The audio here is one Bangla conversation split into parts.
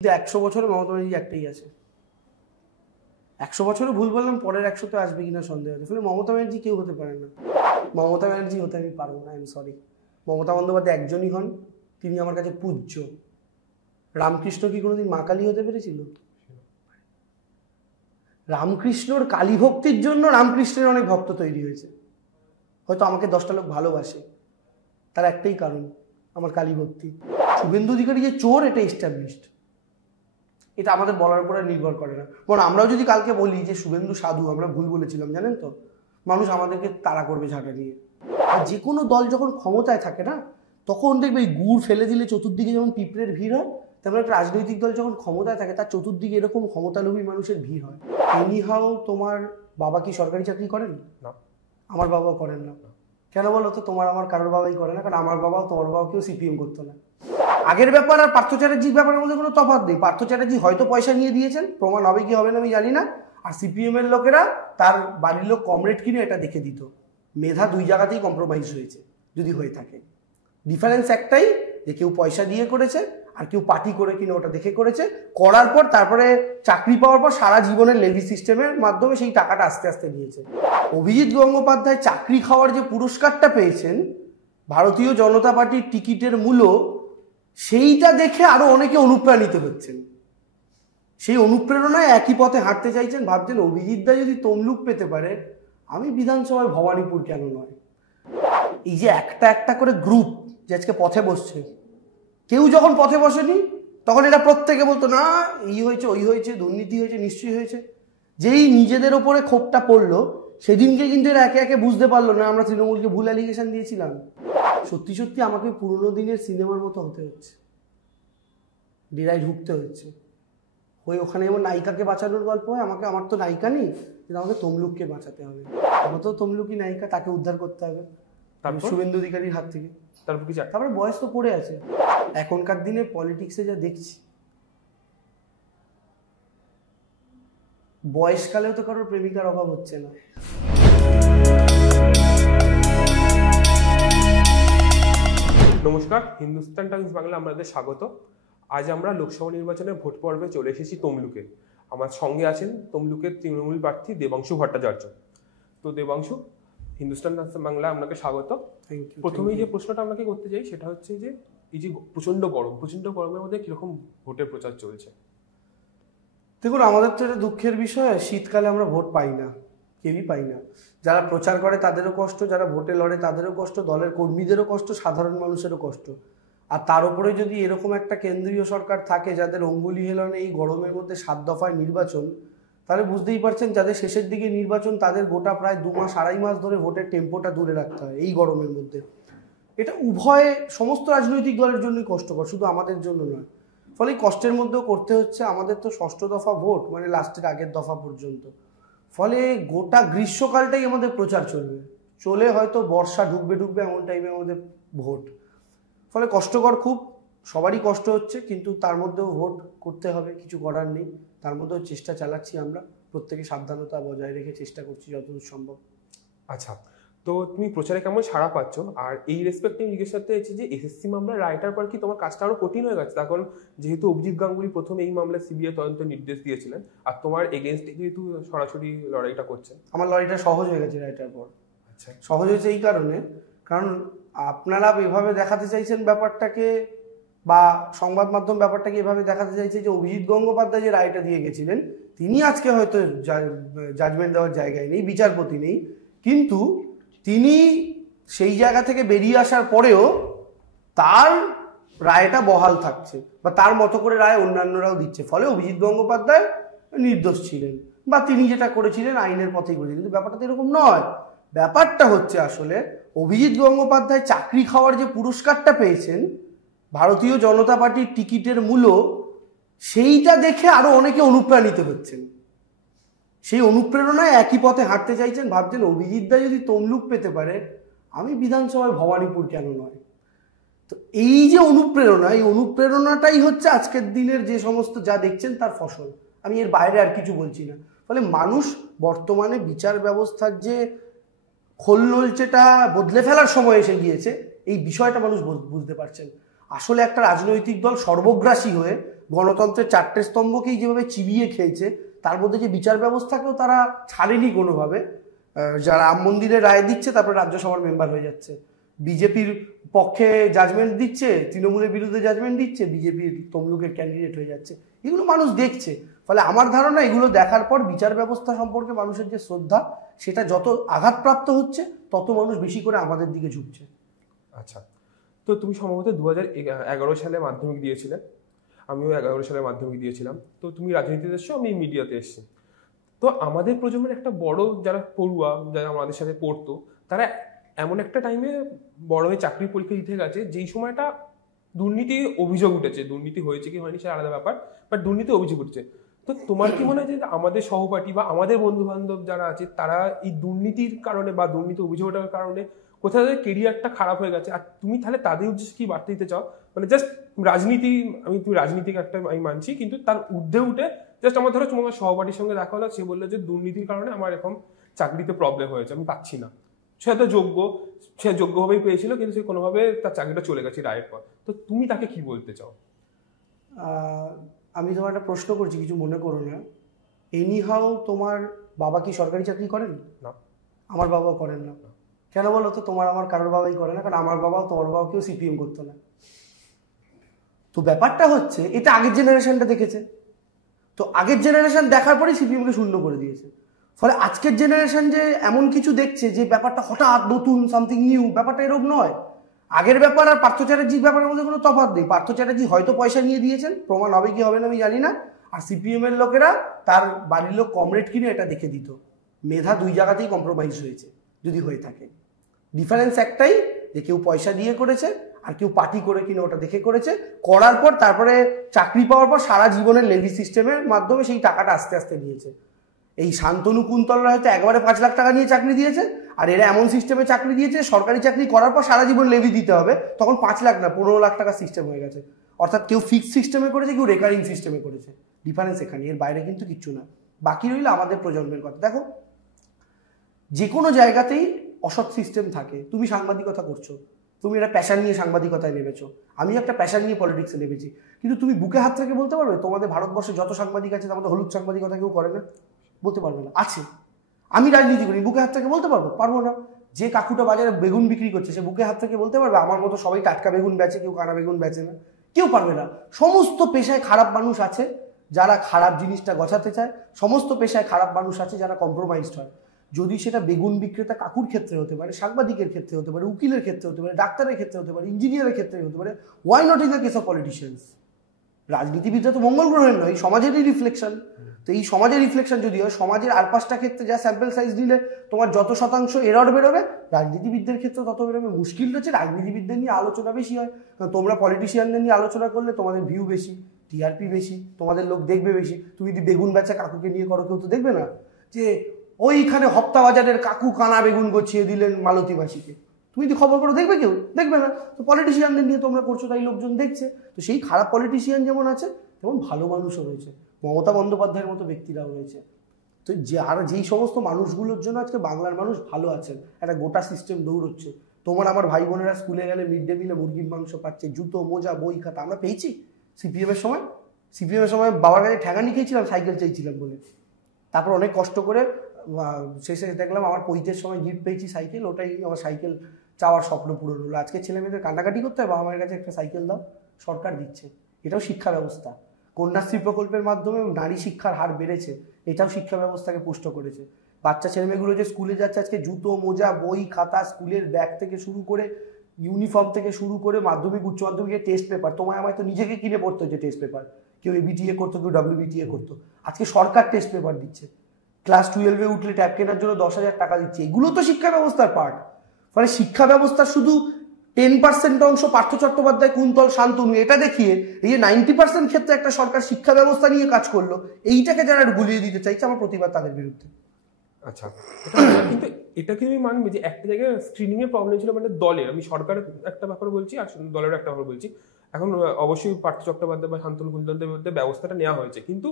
কিন্তু 100 বছরে মমতা ব্যানার্জি একটাই আছে। 100 বছরে ভুল বললাম, পরের 100তে আসবে কিনা সন্দেহ আছে। ফলে মমতা ব্যানার্জি কেউ হতে পারে না। মমতা ব্যানার্জি হতে আমি পারবো না, I am sorry. Mamata Bandyopadhyay একজনই হন, তিনি আমার কাছে পূজ্য। রামকৃষ্ণ কি কোনোদিন মা কালী হতে পেরেছিল? রামকৃষ্ণর কালী ভক্তির জন্য রামকৃষ্ণের অনেক ভক্ত তৈরি হয়েছে। হয়তো আমাকে 10টা লোক ভালোবাসে, তার একটাই কারণ, আমার কালী ভক্তি। শুভেন্দু অধিকারী যে চোর, এটা এস্টাবলিশড, এটা আমাদের বলার উপরে নির্ভর করে না। কারণ আমরাও যদি কালকে বলি যে শুভেন্দু সাধু, আমরা ভুল বলেছিলাম জানেন তো, মানুষ আমাদেরকে তাড়া করবে ঝাঁটা নিয়ে। আর যে কোনো দল যখন ক্ষমতায় থাকে না, তখন দেখবে এই গুড় ফেলে দিলে চতুর্দিকে যেমন পিঁপড়ের ভিড় হয়, তেমন একটা রাজনৈতিক দল যখন ক্ষমতায় থাকে তার চতুর্দিকে এরকম ক্ষমতালোভী মানুষের ভিড় হয়। এনিহাও তোমার বাবা কি সরকারি চাকরি করেন? না। আমার বাবাও করেন না। কেন বলো তো? তোমার আমার কারোর বাবাই করে না, কারণ আমার বাবাও তোমার বাবাও কেউ সিপিএম করতো না। আগের ব্যাপার আর পার্থ চ্যাটার্জির ব্যাপারের মধ্যে কোনো তফাৎ নেই। পার্থ চ্যাটার্জি হয়তো পয়সা নিয়ে দিয়েছেন, প্রমাণ হবে কি হবে না আমি জানি না। আর সিপিএম এর লোকেরা তার বাড়ির লোক কমরেড কিনে এটা দেখে দিত। মেধা দুই জায়গাতেই কম্প্রোমাইজ হয়েছে, যদি হয়ে থাকে। ডিফারেন্স একটাই, যে কেউ পয়সা দিয়ে করেছে আর কেউ পার্টি করে কিনে ওটা দেখে করেছে। করার পর তারপরে চাকরি পাওয়ার পর সারা জীবনের লেভি সিস্টেমের মাধ্যমে সেই টাকাটা আস্তে আস্তে নিয়েছে। অভিজিৎ গঙ্গোপাধ্যায় চাকরি খাওয়ার যে পুরস্কারটা পেয়েছেন ভারতীয় জনতা পার্টির টিকিটের মূল্য, সেইটা দেখে আরো অনেকে অনুপ্রাণিত হচ্ছেন। সেই অনুপ্রেরণায় একই পথে হাঁটতে চাইছেন, ভাবছেন অভিজিৎ দা যদি তমলুক পেতে পারে, আমি বিধানসভায় ভবানীপুর কেন নয়। এই যে একটা একটা করে গ্রুপ যে আজকে পথে বসছে, কেউ যখন পথে বসেনি তখন এটা প্রত্যেকে বলতো না এই হয়েছে ওই হয়েছে, দুর্নীতি হয়েছে, নিশ্চয়ই হয়েছে। যেই নিজেদের ওপরে ক্ষোভটা পড়লো, সেদিনকে কিন্তু এরা একে একে বুঝতে পারলো না আমরা তৃণমূলকে ভুল অ্যালিগেশন দিয়েছিলাম। সত্যি সত্যি আমাকে পুরোনো দিনের সিনেমার মতো হতে হচ্ছে, ডিরায় ঢুকতে হচ্ছে। ওই ওখানে যেমন নায়িকাকে বাঁচানোর গল্প হয়, আমার তো নায়িকা নেই, কিন্তু আমাকে তমলুককে বাঁচাতে হবে। আমার তো তমলুকই নায়িকা, তাকে উদ্ধার করতে হবে শুভেন্দু অধিকারীর হাত থেকে। তারপরে বয়স তো পড়ে আছে। এখনকার দিনে পলিটিক্সে যা দেখছি, বয়সকালেও তো কারোর প্রেমিকার অভাব হচ্ছে না। নমস্কার, হিন্দুস্তান টাইমস বাংলা আমাদের স্বাগত। আজ আমরা লোকসভা নির্বাচনের ভোট পর্বে চলে এসেছি তমলুকে। আমার সঙ্গে আছেন তমলুকের তৃণমূল প্রার্থী দেবাংশু ভট্টাচার্য। তো দেবাংশু, হিন্দুস্তান টাইমস বাংলা আপনাকে স্বাগত। প্রথমেই যে প্রশ্নটা আপনাকে করতে চাই সেটা হচ্ছে যে এই যে প্রচন্ড গরমের মধ্যে কিরকম ভোটের প্রচার চলছে? দেখুন, আমাদের তো এটা দুঃখের বিষয়, শীতকালে আমরা ভোট পাই না, কেউই পাই না। যারা প্রচার করে তাদেরও কষ্ট, যারা ভোটে লড়ে তাদেরও কষ্ট, দলের কর্মীদেরও কষ্ট, সাধারণ মানুষেরও কষ্ট। আর তার উপরে যদি এরকম একটা কেন্দ্রীয় সরকার থাকে যাদের অঙ্গুলি হেলনে এই গরমের মধ্যে 7 দফায় নির্বাচন, তাহলে বুঝতেই পারছেন যাদের শেষের দিকে নির্বাচন তাদের গোটা প্রায় 2 মাস 2.5 মাস ধরে ভোটের টেম্পোটা দূরে রাখতে হয় এই গরমের মধ্যে। এটা উভয় সমস্ত রাজনৈতিক দলের জন্যই কষ্টকর, শুধু আমাদের জন্য নয়। ফলে কষ্টের মধ্যেও করতে হচ্ছে। আমাদের তো 6ষ্ঠ দফা ভোট, মানে লাস্টের আগের দফা পর্যন্ত। ফলে গোটা গ্রীষ্মকালটাই আমাদের প্রচার চলে হয়তো বর্ষা ঢুকবে এমন টাইমে আমাদের ভোট। ফলে কষ্টকর খুব, সবারই কষ্ট হচ্ছে, কিন্তু তার মধ্যেও ভোট করতে হবে, কিছু করার নেই। তার মধ্যেও চেষ্টা চালাচ্ছি আমরা, প্রত্যেকে সাবধানতা বজায় রেখে চেষ্টা করছি যতদূর সম্ভব। আচ্ছা, তো তুমি প্রচারে কেমন সাড়া পাচ্ছ? আর এই রেসপেক্টে জিজ্ঞেস করতে চাইছি যে এসএসসি মামলার রায়টার পর কি তোমার কাজটা আরো কঠিন হয়ে গেছে? কারণ যেহেতু অভিজিৎ গাঙ্গুলি প্রথমে এই মামলায় সিবিআই তদন্ত নির্দেশ দিয়েছিলেন, আর তোমার এগেনস্টে যেহেতু সরাসরি লড়াইটা করছেন, আমার লড়াইটা সহজ হয়ে গেছে রায়টার পর। আচ্ছা, সহজ হয়েছে এই কারণে, কারণ আপনারা এভাবে দেখাতে চাইছেন ব্যাপারটাকে, বা সংবাদ মাধ্যম ব্যাপারটাকে এভাবে দেখাতে চাইছে যে অভিজিৎ গঙ্গোপাধ্যায় যে রায়টা দিয়ে গেছিলেন তিনি আজকে হয়তো জাজমেন্ট দেওয়ার জায়গায় নেই, বিচারপতি নেই, কিন্তু তিনি সেই জায়গা থেকে বেরিয়ে আসার পরেও তার রায়টা বহাল থাকছে, বা তার মতো করে রায় অন্যান্যরাও দিচ্ছে। ফলে অভিজিৎ গঙ্গোপাধ্যায় নির্দোষ ছিলেন, বা তিনি যেটা করেছিলেন আইনের পথেই করেছিলেন। কিন্তু ব্যাপারটা তো এরকম নয়। ব্যাপারটা হচ্ছে আসলে অভিজিৎ গঙ্গোপাধ্যায় চাকরি খাওয়ার যে পুরস্কারটা পেয়েছেন ভারতীয় জনতা পার্টির টিকিটের মূল্য, সেইটা দেখে আরো অনেকে অনুপ্রাণিত হচ্ছেন। সেই অনুপ্রেরণায় একই পথে হাঁটতে চাইছেন, ভাবছেন অভিজিৎ দা যদি তমলুক পেতে পারে, আমি বিধানসভায় ভবানীপুর কেন নয়। তো এই যে অনুপ্রেরণা, এই অনুপ্রেরণাটাই হচ্ছে আজকের দিনের যে সমস্ত যা দেখছেন তার ফসল। আমি এর বাইরে আর কিছু বলছি না। ফলে মানুষ বর্তমানে বিচার ব্যবস্থার যে খোল নলচেটা বদলে ফেলার সময় এসে গিয়েছে, এই বিষয়টা মানুষ বুঝতে পারছেন। আসলে একটা রাজনৈতিক দল সর্বগ্রাসী হয়ে গণতন্ত্রের 4টে স্তম্ভকেই যেভাবে চিবিয়ে খেয়েছে, তার মধ্যে যে বিচার ব্যবস্থাকেও তারা ছাড়েনি কোনোভাবে। যারা রাম মন্দিরে রায় দিচ্ছে তারপরে রাজ্যসভার মেম্বার হয়ে যাচ্ছে, বিজেপির পক্ষে জাজমেন্ট দিচ্ছে, তৃণমূলের বিরুদ্ধে জাজমেন্ট দিচ্ছে, বিজেপির তমলুকের ক্যান্ডিডেট হয়ে যাচ্ছে। এগুলো মানুষ দেখছে। ফলে আমার ধারণা এগুলো দেখার পর বিচার ব্যবস্থা সম্পর্কে মানুষের যে শ্রদ্ধা, সেটা যত আঘাতপ্রাপ্ত হচ্ছে তত মানুষ বেশি করে আমাদের দিকে ঝুঁকছে। আচ্ছা, তো তুমি সম্ভবত 2011 সালে মাধ্যমিক দিয়েছিলে, আমিও 11 সালে মাধ্যমিক দিয়েছিলাম। তো তুমি রাজনীতিতে এসছো, আমি মিডিয়াতে এসেছি। তো আমাদের প্রজন্মের একটা বড় যারা পড়ুয়া, যারা আমাদের সাথে পড়তো, তারা এমন একটা টাইমে বড় হয়ে চাকরির পরীক্ষা দিতে গেছে যেই সময়টা দুর্নীতি অভিযোগ উঠেছে। দুর্নীতি হয়েছে কি হয়নি সে আলাদা ব্যাপার, বাট দুর্নীতি অভিযোগ উঠছে। তো তোমার কি মনে হয় যে আমাদের সহপাঠী বা আমাদের বন্ধু বান্ধব যারা আছে তারা এই দুর্নীতির কারণে বা দুর্নীতি অভিযোগ ওঠার কারণে কোথাও তাদের কেরিয়ারটা খারাপ হয়ে গেছে, আর তুমি তাহলে তাদের উদ্দেশ্যে কি বার্তা দিতে চাও? মানে জাস্ট রাজনীতি, তুমি রাজনীতিকে একটা আমি মানছি, কিন্তু তার ঊর্ধ্বে উঠে জাস্ট আমার ধরো তোমার সহপাঠীর সঙ্গে দেখা হলো, সে বললো যে দুর্নীতির কারণে আমার এরকম চাকরিতে প্রবলেম হয়েছে, আমি পাচ্ছি না। সে হয়তো সে যোগ্যভাবেই পেয়েছিল, কিন্তু সে কোনোভাবে তার চাকরিটা চলে গেছে রায়ের পর। তো তুমি তাকে কি বলতে চাও? আমি তোমার একটা প্রশ্ন করছি, কিছু মনে করো না। এনিহাও তোমার বাবা কি সরকারি চাকরি করেন? না। আমার বাবাও করেন না। কেন বলো তো? তোমার আমার কারোর বাবাই করে না, কারণ আমার বাবাও তোমার বাবাও কেউ সিপিএম করতো না। তো ব্যাপারটা হচ্ছে, এটা আগের জেনারেশনটা দেখেছে, তো আগের জেনারেশন দেখার পরেই সিপিএমকে শূন্য করে দিয়েছে। ফলে আজকের জেনারেশন যে এমন কিছু দেখছে যে ব্যাপারটা হঠাৎ নতুন, সামথিং নিউ, ব্যাপারটা এরকম নয়। আগের ব্যাপার আর পার্থ চ্যাটার্জির ব্যাপারের মধ্যে কোনো তফাৎ নেই। পার্থ চ্যাটার্জি হয়তো পয়সা নিয়ে দিয়েছেন, প্রমাণ হবে কি হবে না আমি জানি না, আর সিপিএম এর লোকেরা তার বাড়ির লোক কম রেট কিনে এটা দেখে দিত। মেধা দুই জায়গাতেই কম্প্রোমাইজ হয়েছে যদি হয়ে থাকে। ডিফারেন্স একটাই, যে কেউ পয়সা দিয়ে করেছে আর কেউ পার্টি করে কিনে ওটা দেখে করেছে। করার পর তারপরে চাকরি পাওয়ার পর সারা জীবনের লেভি সিস্টেমের মাধ্যমে সেই টাকাটা আস্তে আস্তে নিয়েছে। এই শান্তনু কুন্তলরা হয়তো একবারে 5 লাখ টাকা নিয়ে চাকরি দিয়েছে, আর এরা এমন সিস্টেমে চাকরি দিয়েছে সরকারি চাকরি করার পর সারা জীবন লেভি দিতে হবে, তখন 5 লাখ না 15 লাখ টাকা সিস্টেম হয়ে গেছে। অর্থাৎ কেউ ফিক্সড সিস্টেমে করেছে, কেউ রেকারিং সিস্টেমে করেছে। ডিফারেন্স এখানে, এর বাইরে কিন্তু কিচ্ছু না। বাকি রইল আমাদের প্রজন্মের কথা। দেখো, যে কোনো জায়গাতেই অসৎ সিস্টেম থাকে। তুমি সাংবাদিকতা করছো, তুমি একটা প্যাশন নিয়ে সাংবাদিকতায় নেমেছো, আমি একটা প্যাশন নিয়ে পলিটিক্সে নেমেছি, কিন্তু তুমি বুকে হাত থেকে বলতে পারবে তোমাদের ভারতবর্ষে যত সাংবাদিক আছে তার মধ্যে হলুদ সাংবাদিকতা কেউ করে না? বলতে পারবে না। আছে। আমি রাজনীতি করি, বুকে হাত থেকে বলতে পারবো না। যে কাকুটা বাজারে বেগুন বিক্রি করছে, সে বুকে হাত থেকে বলতে পারবে আমার মতো সবাই টাটকা বেগুন বেচে, কেউ কানা বেগুন বেচে না? কেউ পারবে না। সমস্ত পেশায় খারাপ মানুষ আছে যারা খারাপ জিনিসটা গছাতে চায়, সমস্ত পেশায় খারাপ মানুষ আছে যারা কম্প্রোমাইজড হয়। যদি সেটা বেগুন বিক্রেতা কাকুর ক্ষেত্রে হতে পারে, সাংবাদিকের ক্ষেত্রে হতে পারে, উকিলের ক্ষেত্রে হতে পারে, ডাক্তারের ক্ষেত্রে হতে পারে, ইঞ্জিনিয়ারের ক্ষেত্রে হতে পারে, why not in the case of politicians? রাজনীতিবিদরা তো মঙ্গল গ্রহের নয়, সমাজেরই রিফ্লেকশন। তো এই সমাজের রিফ্লেকশন যদি হয়, সমাজের আর 5টা ক্ষেত্রে যা স্যাম্পল সাইজ দিলে তোমার যত শতাংশ এরর বেরোবে, রাজনীতিবিদদের ক্ষেত্রে তত বেরোবে। মুশকিল হচ্ছে রাজনীতিবিদদের নিয়ে আলোচনা বেশি হয়, তোমরা পলিটিশিয়ানদের নিয়ে আলোচনা করলে তোমাদের ভিউ বেশি, টিআরপি বেশি, তোমাদের লোক দেখবে বেশি। তুমি যদি বেগুন বেচা কাকুকে নিয়ে করো, কেউ তো দেখবে না যে ওইখানে হপ্তা বাজারের কাকু কানা বেগুন গছিয়ে দিলেন মালতীবাসীকে। তুমি যদি খবর করো, দেখবে? কেউ দেখবে না। তো পলিটিশিয়ানদের নিয়ে তোমরা করছো, তাই লোকজন দেখছে। তো সেই খারাপ পলিটিশিয়ান যেমন আছে, তেমন ভালো মানুষও রয়েছে। মমতা বন্দ্যোপাধ্যায়ের মতো ব্যক্তিরাও রয়েছে। তো যেই সমস্ত মানুষগুলোর জন্য আজকে বাংলার মানুষ ভালো আছেন, একটা গোটা সিস্টেম দৌড়চ্ছে। তোমার আমার ভাই বোনেরা স্কুলে গেলে মিড ডে মিলে মুরগির মাংস পাচ্ছে, জুতো মোজা বই খাতা আমরা পেয়েছি। সিপিএমের সময় বাবার কাছে ঠ্যাঙানি খেয়েছিলাম সাইকেল চাইছিলাম বলে। তারপর অনেক কষ্ট করে শেষে দেখলাম আমার পৈতের সময় গিফট পেয়েছি সাইকেল, ওটাই আমার সাইকেল চাওয়ার স্বপ্ন পূরণ হলো। আজকে ছেলে মেয়েদের কান্নাকাটি করতে হয়, বাবা মায়ের কাছে একটা সাইকেল দাও, সরকার দিচ্ছে। এটাও শিক্ষা ব্যবস্থা। কন্যাশ্রী প্রকল্পের মাধ্যমে নারী শিক্ষার হার বেড়েছে, এটাও শিক্ষা ব্যবস্থাকে পুষ্ট করেছে। বাচ্চা ছেলেমেয়েগুলো যে স্কুলে যাচ্ছে, আজকে জুতো মোজা বই খাতা, স্কুলের ব্যাগ থেকে শুরু করে ইউনিফর্ম থেকে শুরু করে মাধ্যমিক উচ্চ মাধ্যমিকের টেস্ট পেপার, তোমায় আমায় তো নিজেকে কিনে পড়তে হচ্ছে টেস্ট পেপার। কেউ এবিটিএ করতো, কেউ WBTA করতো, আজকে সরকার টেস্ট পেপার দিচ্ছে। ক্লাস 12-এ উঠলে ট্যাব কেনার জন্য 10,000 টাকা দিচ্ছে। এগুলো তো শিক্ষা ব্যবস্থার পার্ট। ফলে শিক্ষা ব্যবস্থার শুধু 10% অংশ পার্থ চট্টোপাধ্যায়, কুন্তল, শান্তনু এটা দেখিয়ে এই যে 90% ক্ষেত্রে একটা সরকার শিক্ষা ব্যবস্থা নিয়ে কাজ করলো, এইটাকে যারা গুলিয়ে দিতে চাইছে, আমার প্রতিবাদ তাদের বিরুদ্ধে। আচ্ছা, কিন্তু এটা কি তুমি মানবে যে একটা জায়গায় স্ক্রিনিং এর প্রবলেম ছিল, মানে দলের, আমি সরকারের একটা ব্যাপার বলছি আর দলের একটা ব্যাপার বলছি। এখন অবশ্যই পার্থ চট্টোপাধ্যায় বা শান্তনু কুন্তলদের বিরুদ্ধে ব্যবস্থাটা নেওয়া হয়েছে, কিন্তু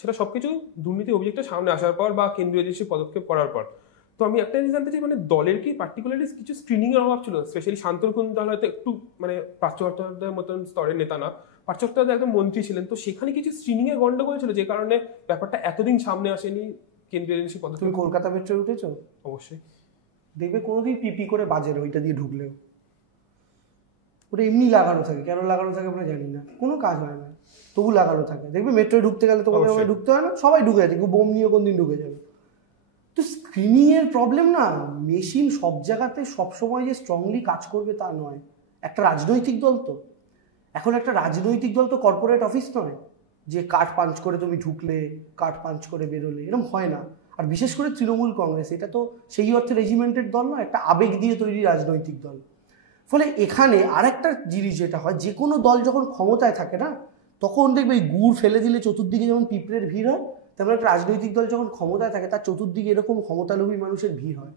সেটা সবকিছু দুর্নীতি অভিযোগটা সামনে আসার পর বা কেন্দ্রীয় এজেন্সির পদক্ষেপ করার পর। তো আমি একটা জিনিস জানতে চাই, মানে দলের কি পার্টিকুলারলি কিছু স্ক্রিনিং এর অভাব ছিল? স্পেশালি শান্তনু কুন্তল হয়তো একটু মানে পার্থ চট্টোপাধ্যায়ের মতন স্তরের নেতা না, পার্থ চট্টোপাধ্যায় একজন মন্ত্রী ছিলেন, তো সেখানে কিছু স্ক্রিনিং এর গন্ডগোল ছিল যে কারণে ব্যাপারটা এতদিন সামনে আসেনি কেন্দ্রীয় এজেন্সি পদক্ষেপ। তুমি কলকাতা মেট্রো উঠেছো? অবশ্যই। দেখবে কোনোদিন পিপি করে বাজে না ওইটা দিয়ে ঢুকলেও, ওটা এমনি লাগানো থাকে, কেন লাগানো থাকে আমরা জানি না, কোনো কাজ হয় না, তবু লাগানো থাকে। দেখবে মেট্রোয় ঢুকতে গেলে তোমাদের আমায় ঢুকতে হয় না, সবাই ঢুকে যাচ্ছে, কেউ বোম নিয়ে কোন দিন ঢুকে যাবে। তো স্ক্রিনিং এর প্রবলেম না, মেশিন সব জায়গাতে সবসময় যে স্ট্রংলি কাজ করবে তা নয়। একটা রাজনৈতিক দল তো, এখন একটা রাজনৈতিক দল তো কর্পোরেট অফিস নয় যে কার্ড পাঞ্চ করে তুমি ঢুকলে কার্ড পাঞ্চ করে বেরোলে, এরকম হয় না। আর বিশেষ করে তৃণমূল কংগ্রেস, এটা তো সেই অর্থে রেজিমেন্টেড দল নয়, একটা আবেগ দিয়ে তৈরি রাজনৈতিক দল। ফলে এখানে আরেকটা জিনিস যেটা হয়, যে কোনো দল যখন ক্ষমতায় থাকে না, তখন দেখবে এই গুড় ফেলে দিলে চতুর্দিকে যেমন পিঁপড়ের ভিড় হয়, তেমন একটা রাজনৈতিক দল যখন ক্ষমতায় থাকে তার চতুর্দিকে এরকম ক্ষমতালোভী মানুষের ভিড় হয়।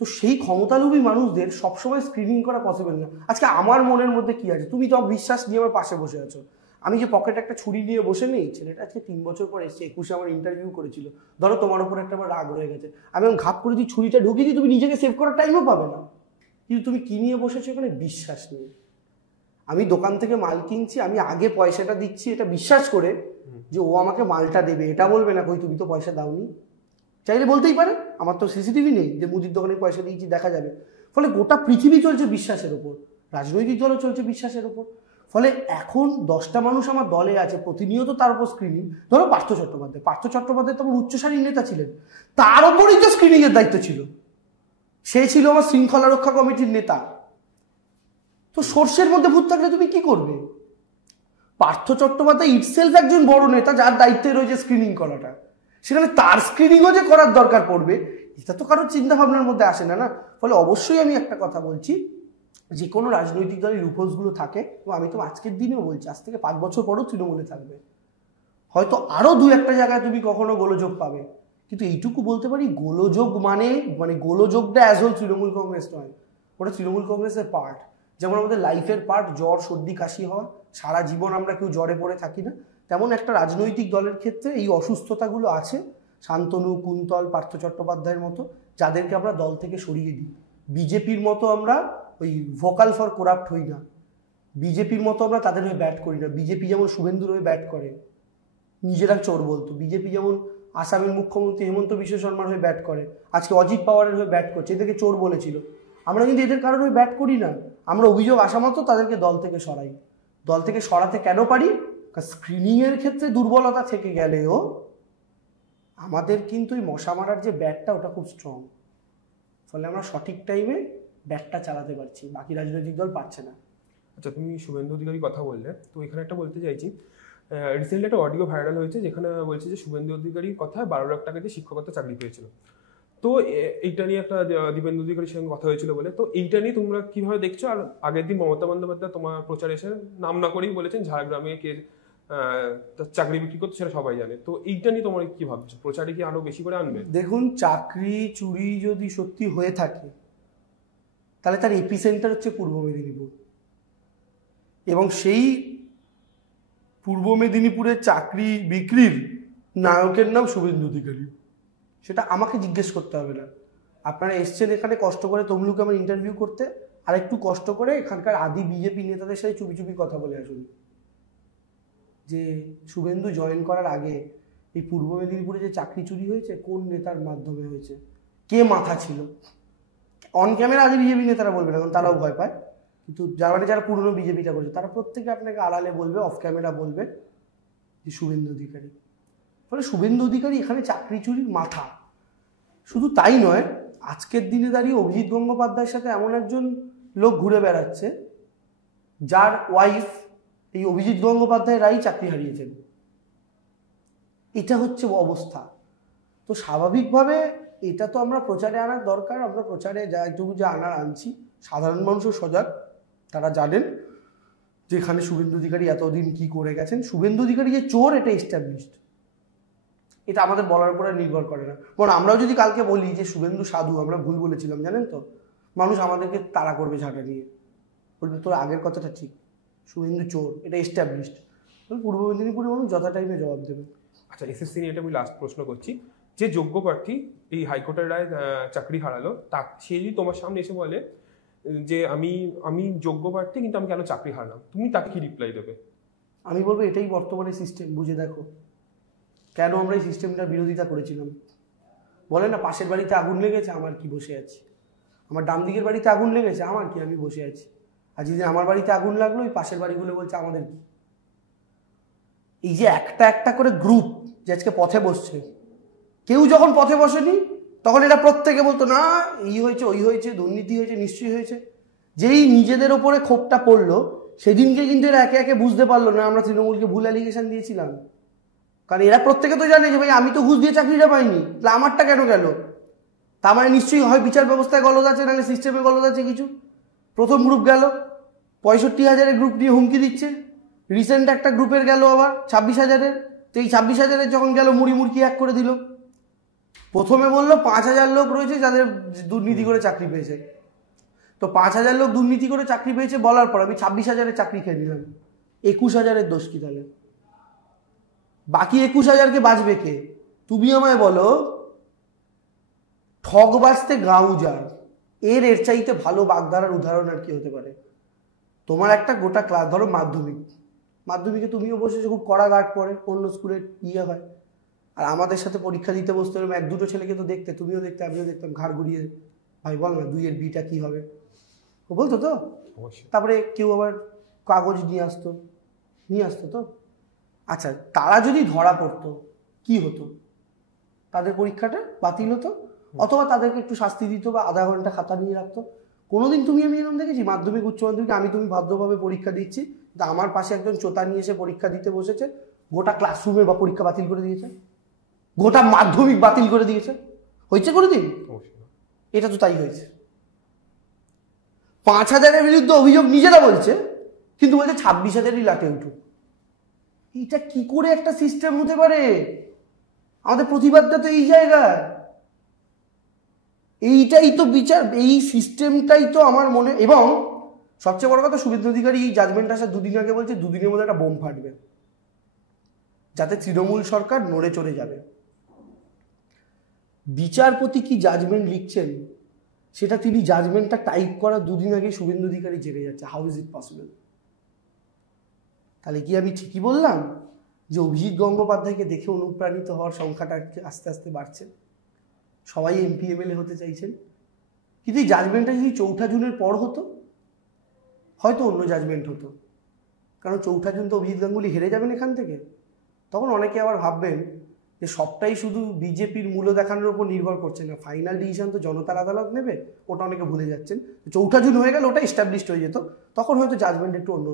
তো সেই ক্ষমতালোভী মানুষদের সবসময় স্ক্রিনিং করা পসিবল না। আজকে আমার মনের মধ্যে কি আছে, তুমি তো বিশ্বাস নিয়ে আমার পাশে বসে আছো, আমি যে পকেটে একটা ছুরি নিয়ে বসে নেই, ছেলেটা আজকে 3 বছর পর এসছে, 21-এ আমার ইন্টারভিউ করেছিল, ধরো তোমার উপর একটা আমার রাগ রয়ে গেছে, আমি এখন ঘাপ করে দিই ছুরিটা ঢুকিয়ে দিই, তুমি নিজেকে সেভ করার টাইমও পাবে না। কিন্তু তুমি কি নিয়ে বসেছো এখানে? বিশ্বাস নিয়ে। আমি দোকান থেকে মাল কিনছি, আমি আগে পয়সাটা দিচ্ছি এটা বিশ্বাস করে যে ও আমাকে মালটা দেবে, এটা বলবে না কই তুমি তো পয়সা দাওনি। চাইলে বলতেই পারে, আমার তো সিসিটিভি নেই যে মুদির দোকানে পয়সা দিয়েছি দেখা যাবে। ফলে গোটা পৃথিবী চলছে বিশ্বাসের ওপর, রাজনৈতিক দলও চলছে বিশ্বাসের ওপর। ফলে এখন 10টা মানুষ আমার দলে আছে, প্রতিনিয়ত তার উপর স্ক্রিনিং। ধরো পার্থ চট্টোপাধ্যায় তো আমার উচ্চসারী নেতা ছিলেন, তার ওপরই তো স্ক্রিনিং এর দায়িত্ব ছিল। সে ছিল আমার শৃঙ্খলা রক্ষা কমিটির নেতা। তো সর্ষের মধ্যে ভূত থাকলে তুমি কি করবে? পার্থ চট্টোপাধ্যায় ইটসেলফ একজন বড় নেতা, যার দায়িত্বে রয়েছে স্ক্রিনিং করাটা, সেখানে তার স্ক্রিনিংও যে করার দরকার পড়বে এটা তো কারোর চিন্তা ভাবনার মধ্যে আসে না। ফলে অবশ্যই আমি একটা কথা বলছি, যে কোনো রাজনৈতিক দলের লুপহোলসগুলো থাকে, এবং আমি তো আজকের দিনেও বলছি, আজ থেকে 5 বছর পরও তৃণমূলে থাকবে, হয়তো আরো 2-1টা জায়গায় তুমি কখনো গোলযোগ পাবে, কিন্তু এইটুকু বলতে পারি, গোলযোগ মানে গোলযোগটা অ্যাজ হোল তৃণমূল কংগ্রেস নয়, ওটা তৃণমূল কংগ্রেসের পার্ট। যেমন আমাদের লাইফের পার্ট জ্বর সর্দি কাশি হওয়া, সারা জীবন আমরা কেউ জ্বরে পড়ে থাকি না, তেমন একটা রাজনৈতিক দলের ক্ষেত্রে এই অসুস্থতাগুলো আছে। শান্তনু, কুন্তল, পার্থ চট্টোপাধ্যায়ের মতো যাদেরকে আমরা দল থেকে সরিয়ে দিই। বিজেপির মতো আমরা ওই ভোকাল ফর করাপ্ট হই না, বিজেপির মতো আমরা তাদের হয়ে ব্যাট করি না। বিজেপি যেমন শুভেন্দুর হয়ে ব্যাট করে, নিজেরা চোর বলতো, বিজেপি যেমন আসামের মুখ্যমন্ত্রী হেমন্ত বিশ্ব শর্মার হয়ে ব্যাট করে, আজকে অজিত পাওয়ারের হয়ে ব্যাট করছে, এদেরকে চোর বলেছিল। আমরা কিন্তু এদের কারোর হয়ে ব্যাট করি না, আমরা অভিযোগ আসা মতো তাদেরকে দল থেকে সরাই। দল থেকে সরাতে কেন পারি? কারণ স্ক্রিনিংয়ের ক্ষেত্রে দুর্বলতা থেকে গেলেও আমাদের কিন্তু ওই মশা মারার যে ব্যাটটা, ওটা খুব স্ট্রং। ফলে আমরা সঠিক টাইমে ব্যাটটা চালাতে পারছি, বাকি রাজনৈতিক দল পারছে না। আচ্ছা, তুমি শুভেন্দু অধিকারী কথা বললে, তো এখানে একটা বলতে চাইছি, রিসেন্টলি একটা অডিও ভাইরাল হয়েছে যেখানে বলছে যে শুভেন্দু অধিকারীর কথায় 12 লাখ টাকা দিয়ে শিক্ষকতা চাকরি পেয়েছিল। তো এইটা নিয়ে একটা দীপেন্দু অধিকারীর সঙ্গে কথা হয়েছিল বলে, তো এইটা নিয়ে তোমরা কিভাবে দেখছো? আর আগের দিন মমতা বন্দ্যোপাধ্যায় তোমার প্রচারে এসে নাম না করেই বলেছেন ঝাড়গ্রামে কে চাকরি বিক্রি করতে সেটা সবাই জানে, তো এইটা নিয়ে তোমরা কি ভাবছো? প্রচারে কি আরো বেশি করে আনবে? দেখুন, চাকরি চুরি যদি সত্যি হয়ে থাকে তাহলে তার এপিসেন্টার হচ্ছে পূর্ব মেদিনীপুর, এবং সেই পূর্ব মেদিনীপুরের চাকরি বিক্রির নায়কের নাম শুভেন্দু অধিকারী। সেটা আমাকে জিজ্ঞেস করতে হবে না। আপনারা এসছেন এখানে কষ্ট করে তমলুকে আমার ইন্টারভিউ করতে, আর একটু কষ্ট করে এখানকার আদি বিজেপি নেতাদের সাথে চুপি চুপি কথা বলে আসুন যে শুভেন্দু জয়েন করার আগে এই পূর্ব মেদিনীপুরে যে চাকরি চুরি হয়েছে কোন নেতার মাধ্যমে হয়েছে, কে মাথা ছিল। অন ক্যামেরা আগে বিজেপি নেতারা বলবে না, কারণ তারাও ভয় পায়, কিন্তু যারা পুরনো বিজেপিটা করছে তারা প্রত্যেকে আপনাকে আড়ালে বলবে, অফ ক্যামেরা বলবে যে শুভেন্দু অধিকারী। ফলে শুভেন্দু অধিকারী এখানে চাকরি চুরির মাথা। শুধু তাই নয়, আজকের দিনে দাঁড়িয়ে অভিজিৎ গঙ্গোপাধ্যায়ের সাথে এমন একজন লোক ঘুরে বেড়াচ্ছে যার ওয়াইফ এই অভিজিৎ গঙ্গোপাধ্যায়েরাই চাকরি হারিয়েছেন। এটা হচ্ছে অবস্থা। তো স্বাভাবিকভাবে এটা তো আমরা প্রচারে আনার দরকার, আমরা প্রচারে একটু যা আনছি, সাধারণ মানুষও সজাগ, তারা জানেন যে এখানে শুভেন্দু অধিকারী এতদিন কি করে গেছেন। শুভেন্দু অধিকারী যে চোর এটা এস্টাবলিশড, এটা আমাদের বলার উপরে নির্ভর করে না। বরং আমরাও যদি কালকে বলি যে শুভেন্দু সাধু, আমরা ভুল বলেছিলাম জানেন তো, মানুষ আমাদেরকে তাড়া করবে ঝাঁটা নিয়ে, বলবে তোর আগের কথাটা ঠিক, শুভেন্দু চোর, এটা এস্টাবলিশড। পূর্ব মেদিনীপুরের মানুষ যথা টাইমে জবাব দেবে। আচ্ছা, এসএসসি নিয়ে এটা আমি লাস্ট প্রশ্ন করছি, যে যোগ্য প্রার্থী এই হাইকোর্টের রায় চাকরি হারালো, সে যদি তোমার সামনে এসে বলে যে আমি যোগ্য প্রার্থী কিন্তু আমি কেন চাকরি হারালাম, তুমি তাকে কি রিপ্লাই দেবে? আমি বলবো এটাই বর্তমানে সিস্টেম, বুঝে দেখো কেন আমরা এই সিস্টেমটার বিরোধিতা করেছিলাম। বলে না পাশের বাড়িতে আগুন লেগেছে, আমার কি, বসে আছি। আমার ডান দিকের বাড়িতে আগুন লেগেছে, আমার কি, আমি বসে আছি। আর যেদিন আমার বাড়িতে আগুন লাগলো, ওই পাশের বাড়িগুলো বলছে আমাদের কি। এই যে একটা একটা করে গ্রুপ যে আজকে পথে বসছে, কেউ যখন পথে বসেনি তখন এরা প্রত্যেকে বলতো না এই হয়েছে, ওই হয়েছে, দুর্নীতি হয়েছে, নিশ্চয়ই হয়েছে। যেই নিজেদের ওপরে ক্ষোভটা পড়লো, সেদিনকে কিন্তু এরা একে একে বুঝতে পারলো না আমরা তৃণমূলকে ভুল অ্যালিগেশন দিয়েছিলাম। কারণ এরা প্রত্যেকে তো জানে যে ভাই আমি তো ঘুষ দিয়ে চাকরিটা পাইনি, তাহলে আমারটা কেন গেল। তার মানে নিশ্চয়ই হয় বিচার ব্যবস্থায় গলদ আছে, নাহলে সিস্টেমে গলদ আছে কিছু। প্রথম গ্রুপ গেল 65,000-এর গ্রুপ নিয়ে হুমকি দিচ্ছে। রিসেন্ট একটা গ্রুপের গেল আবার 26,000-এর। তো এই 26,000-এর যখন গেল মুড়ি এক করে দিল। প্রথমে বললো 5,000 লোক রয়েছে যাদের দুর্নীতি করে চাকরি পেয়েছে। তো 5,000 লোক দুর্নীতি করে চাকরি পেয়েছে বলার পর আমি 26,000-এর চাকরি খেয়ে নিলাম। 21,000-এর দোষ কি তাহলে? বাকি 21,000-কে বাঁচবে কে? তুমি আমায় বলো। ঠগ বাঁচতে গাঁও যায়, এর চাইতে ভালো বাগধারার উদাহরণ আর কি হতে পারে? তোমার একটা গোটা ক্লাস, ধরো মাধ্যমিকে তুমিও বসেছো, খুব কড়া গার্ড পড়ে, অন্য স্কুলে হয়। আর আমাদের সাথে পরীক্ষা দিতে বসতে হলে 1-2 ছেলেকে তো দেখতে, তুমিও দেখতে, আমিও দেখতাম, ঘাড় ঘুরিয়ে ভাই বল না 2-এর বিটা কি হবে, ও বলতো তো। তারপরে কেউ আবার কাগজ নিয়ে আসতো তো। আচ্ছা, তারা যদি ধরা পড়তো কি হতো? তাদের পরীক্ষাটা বাতিল হতো, অথবা তাদেরকে একটু শাস্তি দিত বা আধা ঘন্টা খাতা নিয়ে রাখতো। কোনোদিন তুমি আমি এরকম দেখেছি মাধ্যমিক উচ্চ মাধ্যমিক তুমি ভদ্রভাবে পরীক্ষা দিচ্ছি, তা আমার পাশে একজন চোতা নিয়ে এসে পরীক্ষা দিতে বসেছে, গোটা ক্লাসরুমে বা পরীক্ষা বাতিল করে দিয়েছে, গোটা মাধ্যমিক বাতিল করে দিয়েছে? হয়েছে কোনোদিন? এটা তো তাই হয়েছে। 5,000-এর বিরুদ্ধে অভিযোগ নিজেরা বলছে, কিন্তু বলছে 26,000-ই লাটে উঠুক। এটা কি করে একটা সিস্টেম হতে পারে? আমাদের প্রতিবাদটা তো এই জায়গায়। এইটাই তো বিচার, এই সিস্টেমটাই তো আমার মনে। এবং সবচেয়ে বড় কথা, শুভেন্দু অধিকারী এই জাজমেন্ট আসার 2 দিন আগে বলছে 2 দিনের মধ্যে একটা বোম ফাটবে, যাতে তৃণমূল সরকার নড়ে চড়ে যাবে। বিচারপতি কি জাজমেন্ট লিখছেন, সেটা তিনি জাজমেন্টটা টাইপ করার 2 দিন আগে শুভেন্দু অধিকারী জেগে যাচ্ছে। How is it possible? তাহলে কি আমি ঠিকই বললাম যে অভিজিৎ গঙ্গোপাধ্যায়কে দেখে অনুপ্রাণিত হওয়ার সংখ্যাটা আস্তে আস্তে বাড়ছে? সবাই এমপি এমএলএ হতে চাইছেন। কিন্তু এই জাজমেন্টটা যদি 4 জুনের পর হতো, হয়তো অন্য জাজমেন্ট হতো। কারণ 4 জুন তো অভিজিৎ গাঙ্গুলি হেরে যাবেন এখান থেকে। তখন অনেকে আবার ভাববেন যে সবটাই শুধু বিজেপির মূল্য দেখানোর উপর নির্ভর করছে না, ফাইনাল ডিসিশন তো জনতার আদালত নেবে, ওটা অনেকে ভুলে যাচ্ছেন। 4 জুন হয়ে গেল, ওটা এস্টাবলিশড হয়ে যেত, তখন হয়তো জাজমেন্ট একটু অন্য।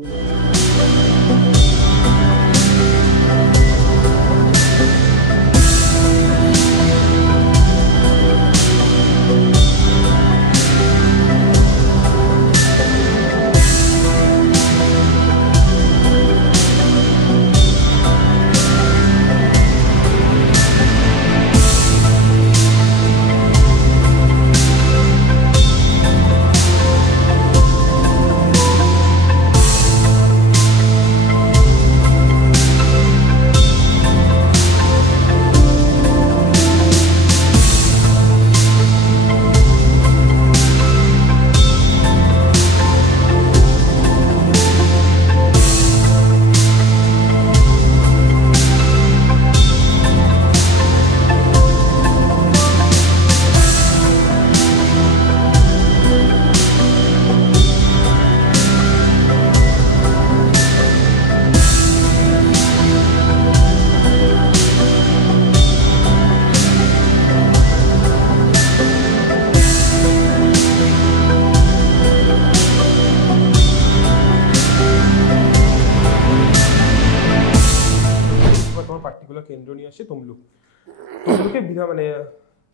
কেন্দ্র নিয়ে আসছে তমলুকে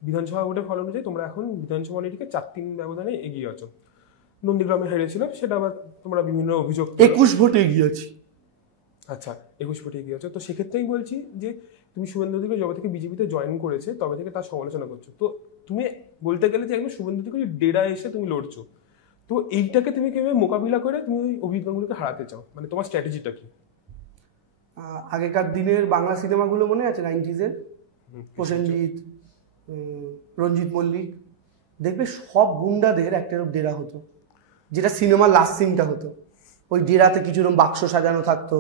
বিধানসভা ভোটের ফল অনুযায়ী তোমরা এখন বিধানসভা নিরিখে 4-3 ব্যবধানে এগিয়ে আছো। নন্দীগ্রামে হেরেছিল, সেটা আবার তোমরা বিভিন্ন অভিযোগ 21 ভোটে এগিয়ে আছি। আচ্ছা, 21 ভোটে এগিয়ে আছো। তো সেক্ষেত্রেই বলছি যে তুমি শুভেন্দু অধিকারী যবে থেকে বিজেপিতে জয়েন করেছে তবে থেকে তার সমালোচনা করছো। তো তুমি বলতে গেলে যে একদম শুভেন্দু অধিকারী ডেরা এসে তুমি লড়ছো। তো এইটাকে তুমি কিভাবে মোকাবিলা করে তুমি অভিজিৎ গাঙ্গুলিকে হারাতে চাও, মানে তোমার স্ট্র্যাটেজিটা কি? আগেকার দিনের বাংলা সিনেমাগুলো মনে আছে 90s-এর? প্রসেনজিৎ, রঞ্জিত মল্লিক, দেখবে সব গুন্ডাদের একটা ডেরা হতো, যেটা সিনেমার লাস্ট সিনটা হতো। ওই ডেরাতে কিছু রকম বাক্স সাজানো থাকতো,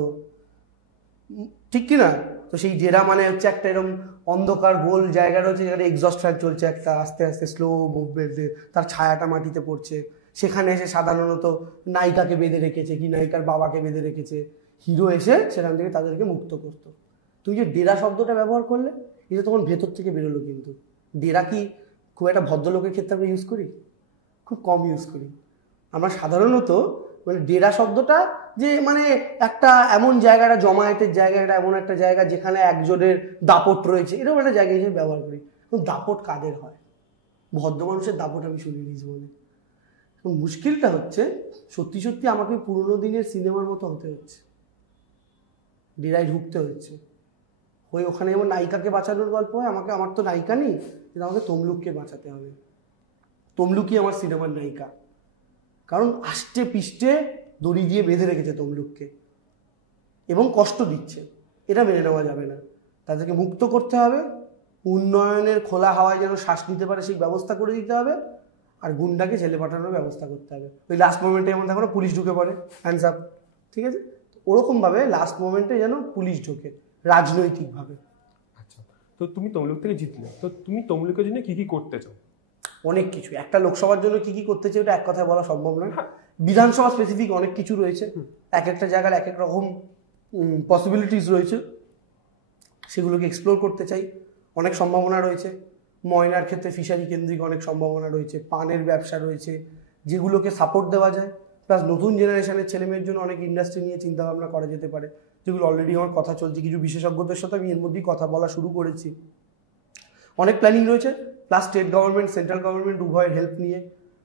ঠিক কি না? তো সেই ডেরা মানে হচ্ছে একটা এরকম অন্ধকার গোল জায়গা রয়েছে, যেখানে এক্সস্ট ফ্যান চলছে একটা আস্তে আস্তে স্লো মুভমেন্টে, তার ছায়াটা মাটিতে পড়ছে। সেখানে এসে সাধারণত নায়িকাকে বেঁধে রেখেছে কি নায়িকার বাবাকে বেঁধে রেখেছে, হিরো এসে সেখান থেকে তাদেরকে মুক্ত করতো। তুই যে ডেরা শব্দটা ব্যবহার করলে, এটা তখন ভেতর থেকে বেরোলো। কিন্তু ডেরা কি খুব একটা ভদ্রলোকের ক্ষেত্রে আমরা ইউজ করি? খুব কম ইউজ করি আমরা সাধারণত। মানে ডেরা শব্দটা যে মানে একটা এমন জায়গাটা, জমায়েতের জায়গাটা, এমন একটা জায়গা যেখানে একজনের দাপট রয়েছে, এরকম একটা জায়গা হিসেবে ব্যবহার করি। কিন্তু দাপট কাদের হয়? ভদ্র মানুষের দাপট আমি শুনিনি জীবনে। এখন মুশকিলটা হচ্ছে, সত্যি সত্যি আমাকে পুরোনো দিনের সিনেমার মতো হতে হচ্ছে, ডেরায় ঢুকতে হচ্ছে। ওখানে যেমন নায়িকাকে বাঁচানোর গল্প হয়, আমার তো নায়িকা নেই, কিন্তু আমাকে তমলুককে বাঁচাতে হবে। তমলুকই আমার সিনেমার নায়িকা, কারণ আষ্টে পিষ্টে দড়ি দিয়ে বেঁধে রেখেছে তমলুককে এবং কষ্ট দিচ্ছে। এটা মেনে নেওয়া যাবে না। তাদেরকে মুক্ত করতে হবে, উন্নয়নের খোলা হাওয়ায় যেন শ্বাস নিতে পারে সেই ব্যবস্থা করে দিতে হবে, আর গুন্ডাকে জেলে পাঠানোর ব্যবস্থা করতে হবে। ওই লাস্ট মোমেন্টে যেমন দেখো না পুলিশ ঢুকে পড়ে, হ্যান্ডস আপ, ঠিক আছে? ওরকমভাবে লাস্ট মোমেন্টে যেন পুলিশ ঢোকে রাজনৈতিকভাবে। আচ্ছা, তো তুমি তমলুক থেকে জিতলে, তো তুমি তমলুকের জন্য কি কি করতে চাও? অনেক কিছু। একটা লোকসভার জন্য কি কি করতে চাই ওটা এক কথায় বলা সম্ভব নয়। বিধানসভা স্পেসিফিক অনেক কিছু রয়েছে, এক একটা জায়গার এক এক রকম পসিবিলিটিস রয়েছে, সেগুলোকে এক্সপ্লোর করতে চাই। অনেক সম্ভাবনা রয়েছে। ময়নার ক্ষেত্রে ফিশারি কেন্দ্রিক অনেক সম্ভাবনা রয়েছে, পানের ব্যবসা রয়েছে, যেগুলোকে সাপোর্ট দেওয়া যায়। প্লাস নতুন জেনারেশনের ছেলেমেয়ের জন্য অনেক ইন্ডাস্ট্রি নিয়ে চিন্তাভাবনা করা যেতে পারে, যেগুলো অলরেডি আমার কথা চলছে। কিছু বিশেষজ্ঞদের সাথে আমি এর মধ্যেই কথা বলা শুরু করেছি। অনেক প্ল্যানিং রয়েছে। Plus state government, central government উভয়ের হেল্প নিয়ে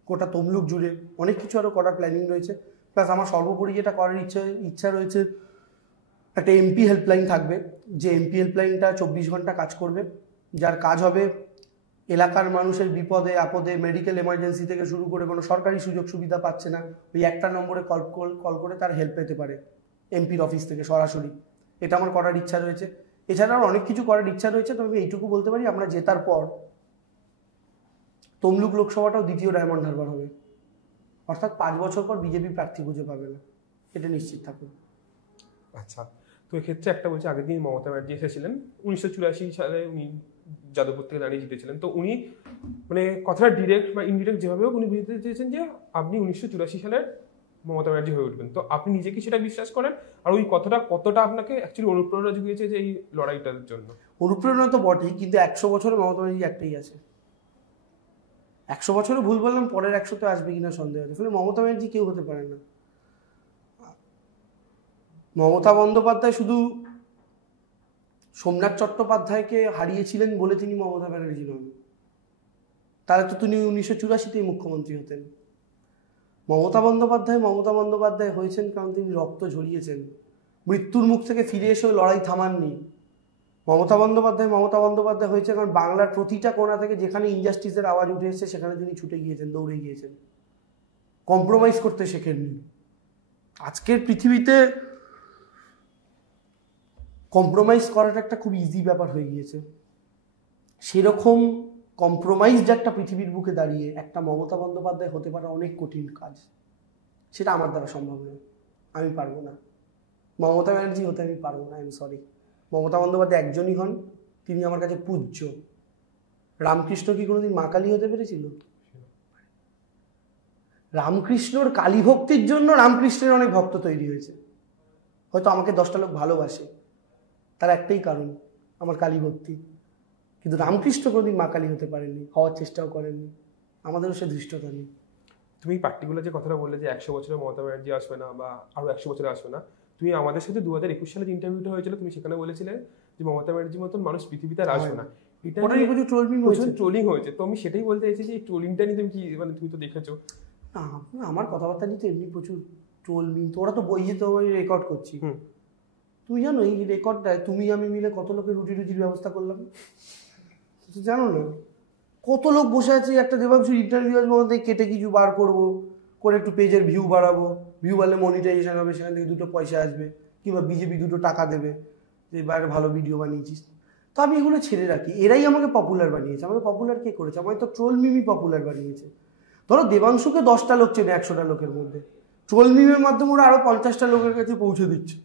গোটা তমলুক জুড়ে অনেক কিছু আরও করার প্ল্যানিং রয়েছে। প্লাস আমার সর্বোপরি যেটা করার ইচ্ছা রয়েছে, একটা এমপি হেল্পলাইন থাকবে, যে এমপি হেল্পলাইনটা 24 ঘন্টা কাজ করবে, যার কাজ হবে এলাকার মানুষের বিপদে আপদে, মেডিকেল এমার্জেন্সি থেকে শুরু করে কোনো সরকারি সুযোগ সুবিধা পাচ্ছে না, ওই একটা নম্বরে কল করে তার হেল্প পেতে পারে এমপির অফিস থেকে সরাসরি। এটা আমার করার ইচ্ছা রয়েছে। এছাড়াও অনেক কিছু করার ইচ্ছা রয়েছে। তবে এইটুকু বলতে পারি, আমরা জেতার পর তমলুক লোকসভাটাও দ্বিতীয় ডায়মন্ড হারবার হবে, অর্থাৎ 5 বছর পর বিজেপি প্রার্থী খুঁজে পাবে না, এটা নিশ্চিত থাকুন। আচ্ছা, তো এক্ষেত্রে একটা বলছি, আগের দিন মমতা ব্যানার্জি এসেছিলেন, 1984 সালে উনি যাদবপুর থেকে দাঁড়িয়ে জিতেছিলেন। তো উনি মানে কথাটা ডিরেক্ট বা ইনডিরেক্ট যেভাবে হোক উনি বুঝতে চেয়েছেন যে আপনি 1984 সালের মমতা ব্যানার্জি হয়ে উঠবেন। তো আপনি নিজে কি সেটা বিশ্বাস করেন? আর ওই কথাটা কতটা আপনাকে অ্যাকচুয়ালি অনুপ্রেরণা জুগিয়েছে যে এই লড়াইটার জন্য? অনুপ্রেরণা তো বটেই, কিন্তু 100 বছরে মমতা ব্যানার্জি একটাই আছে। 100 বছরে ভুল বললাম, পরের 100তে আসবে কিনা সন্দেহ আছে। ফলে মমতা ব্যানার্জি কেউ হতে পারে না। মমতা বন্দ্যোপাধ্যায় শুধু সোমনাথ চট্টোপাধ্যায়কে হারিয়েছিলেন বলে তিনি মমতা ব্যানার্জি নন, তাহলে তো তিনি 1984তেই মুখ্যমন্ত্রী হতেন। মমতা বন্দ্যোপাধ্যায় হয়েছেন কারণ তিনি রক্ত ঝরিয়েছেন, মৃত্যুর মুখ থেকে ফিরে এসেও লড়াই থামাননি। মমতা বন্দ্যোপাধ্যায় হয়েছে কারণ বাংলার প্রতিটা কোণা থেকে যেখানে ইনজাস্টিসের আওয়াজ উঠে এসেছে সেখানে তিনি ছুটে গিয়েছেন, দৌড়ে গিয়েছেন, কম্প্রোমাইজ করতে শেখেননি। আজকের পৃথিবীতে কম্প্রোমাইজ করাটা একটা খুব ইজি ব্যাপার হয়ে গিয়েছে। সেরকম কম্প্রোমাইজড একটা পৃথিবীর বুকে দাঁড়িয়ে একটা মমতা বন্দ্যোপাধ্যায় হতে পারা অনেক কঠিন কাজ। সেটা আমার দ্বারা সম্ভব নয়, আমি পারবো না। মমতা ব্যানার্জি হতে আমি পারবো না, I am sorry. Mamata Bandyopadhyay একজনই হন, তিনি আমার কাছে পূজ্য। রামকৃষ্ণ কি কোনোদিন মা কালী হতে পেরেছিল? রামকৃষ্ণর কালী ভক্তির জন্য রামকৃষ্ণের অনেক ভক্ত তৈরি হয়েছে। হয়তো আমাকে 10টা লোক ভালোবাসে, তার একটাই কারণ আমার কালী ভক্তি। কিন্তু রামকৃষ্ণ কোনোদিন মা কালী হতে পারেননি, হওয়ার চেষ্টাও করেননি। আমাদেরও সে ধৃষ্টতা নেই। তুমি পার্টিকুলার যে কথাটা বললে যে 100 বছরে মমতা ব্যানার্জি আসবে না বা আরো 100 বছরে আসবে না, তুমি আমাদের সাথে 2021 সালে ইন্টারভিউটা হয়েছিল, তুমি সেখানে বলেছিলে যে মমতা ব্যানার্জির মতন মানুষ পৃথিবীতে আর আসবে না। এটা নিয়ে প্রচুর ট্রোলিং হয়েছে। তো আমি সেটাই বলতে চাইছি যে এই ট্রোলিংটা নিয়ে তুমি কি, মানে তুমি তো দেখেছো না, আমার কথাবার্তা নিতে এমনি প্রচুর ট্রোল মিন, তো ওরা তো বইয়ে তো রেকর্ড করছি। তুমি জানো এই রেকর্ডটায় তুমি আমি মিলে কত লোকের রুজির ব্যবস্থা করলাম জানো না? কত লোক বসে আছে, একটা দেবাংশুর ইন্টারভিউ আসবো, আমাদের কেটে কিছু বার করবো, করে একটু পেজের ভিউ বাড়াবো, ভিউ বাড়লে মনিটাইজেশন হবে, সেখান থেকে 2 পয়সা আসবে, কিংবা বিজেপি 2 টাকা দেবে যে বাইরে ভালো ভিডিও বানিয়েছিস। তো আমি এগুলো ছেড়ে রাখি। এরাই আমাকে পপুলার বানিয়েছে। আমাকে পপুলার কে করেছে? আমাকে তো ট্রোল মিমই পপুলার বানিয়েছে। ধরো দেবাংশুকে 10টা লোক চেনে 100টা লোকের মধ্যে, ট্রোল মিমের মাধ্যমে ওরা আরো 50টা লোকের কাছে পৌঁছে দিচ্ছে।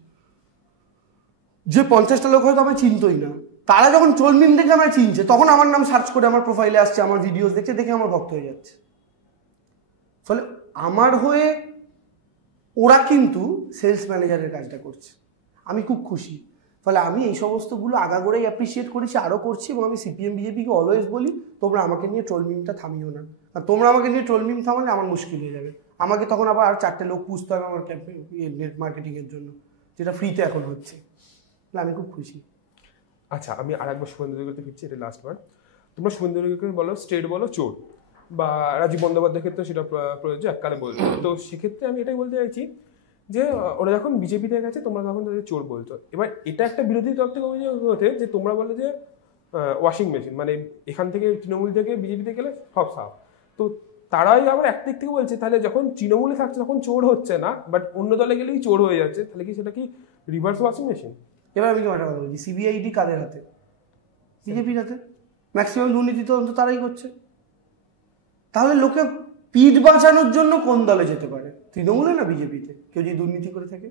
যে 50টা লোক হয়তো আমায় চিনতই না, তারা যখন ট্রোল মিম দেখে আমায় চিনছে, তখন আমার নাম সার্চ করে আমার প্রোফাইলে আসছে, আমার ভিডিওস দেখছে, দেখে আমার ভক্ত হয়ে যাচ্ছে। ফলে আমার হয়ে ওরা কিন্তু সেলস ম্যানেজারের কাজটা করছে, আমি খুব খুশি। ফলে আমি এই সমস্তগুলো আগাগোড়াই অ্যাপ্রিসিয়েট করেছি, আরও করছি, এবং আমি সিপিএম বিজেপিকে অলওয়েজ বলি তোমরা আমাকে নিয়ে ট্রোল মিমটা থামিও না, আর তোমরা আমাকে নিয়ে ট্রোল মিম থামালে আমার মুশকিল হয়ে যাবে, আমাকে তখন আবার আর 4টে লোক পুষতে হবে আমার নেট মার্কেটিংয়ের জন্য, যেটা ফ্রিতে এখন হচ্ছে। আমি খুব খুশি। আচ্ছা, আমি আর একবার শুভেন্দু অধিকারীকে ফিরছি, এটা লাস্ট বার। তোমরা শুভেন্দু অধিকারী বলো স্টেট বলো চোর, বা রাজীব বন্দ্যোপাধ্যায়ের ক্ষেত্রে সেটা প্রযোজ্য, এককালে বলছো। তো সেক্ষেত্রে আমি এটাই বলতে চাইছি যে ওরা যখন বিজেপিতে গেছে তোমরা তখন তাদের চোর বলছো। এবার এটা একটা বিরোধী তরফ থেকে অভিযোগ হতে যে তোমরা বলো যে ওয়াশিং মেশিন, মানে এখান থেকে তৃণমূল থেকে বিজেপিতে গেলে সব সাফ। তো তারাই আবার একদিক থেকে বলছে তাহলে যখন তৃণমূলে থাকছে তখন চোর হচ্ছে না, বাট অন্য দলে গেলেই চোর হয়ে যাচ্ছে, তাহলে কি সেটা কি রিভার্স ওয়াশিং মেশিন? এবার আমি তোমার কথা বলছি, সিবিআইডি কাদের হাতে? বিজেপির হাতে। ম্যাক্সিমাম দুর্নীতি তো তারাই করছে। তাহলে লোকে পিঠ বাঁচানোর জন্য কোন দলে যেতে পারে? তৃণমূলে না বিজেপিতে? কেউ যদি দুর্নীতি করে থাকে,